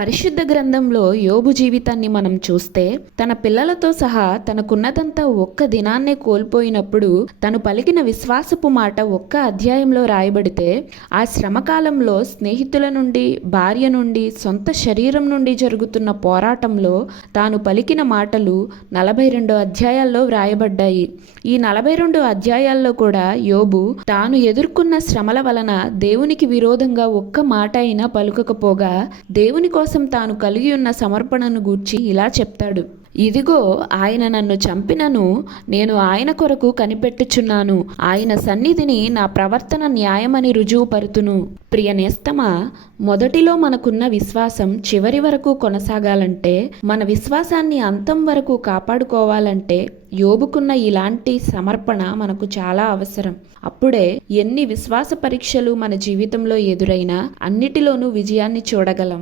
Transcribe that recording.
పరిశుద్ధ గ్రంథంలో యోబు జీవితాన్ని మనం చూస్తే తన పిల్లలతో సహా తనకున్నదంతా ఒక్క దినాన్నే కోల్పోయినప్పుడు తను పలికిన విశ్వాసపు మాట ఒక్క అధ్యాయంలో రాయబడితే ఆ శ్రమకాలంలో స్నేహితుల నుండి, భార్య నుండి, సొంత శరీరం నుండి జరుగుతున్న పోరాటంలో తాను పలికిన మాటలు 42 అధ్యాయాల్లో వ్రాయబడ్డాయి. ఈ 42 అధ్యాయాల్లో కూడా యోబు తాను ఎదుర్కొన్న శ్రమల వలన దేవునికి విరోధంగా ఒక్క మాట అయినా పలుకకపోగా దేవుని కోసం తాను కలిగి ఉన్న సమర్పణను గూర్చి ఇలా చెప్తాడు. ఇదిగో ఆయన నన్ను చంపినను నేను ఆయన కొరకు కనిపెట్టుచున్నాను, ఆయన సన్నిధిని నా ప్రవర్తన న్యాయమని రుజువుపరుతును. ప్రియ నేస్తమా, మొదటిలో మనకున్న విశ్వాసం చివరి వరకు కొనసాగాలంటే, మన విశ్వాసాన్ని అంతం వరకు కాపాడుకోవాలంటే యోబుకున్న ఇలాంటి సమర్పణ మనకు చాలా అవసరం. అప్పుడే ఎన్ని విశ్వాస పరీక్షలు మన జీవితంలో ఎదురైనా అన్నిటిలోనూ విజయాన్ని చూడగలం.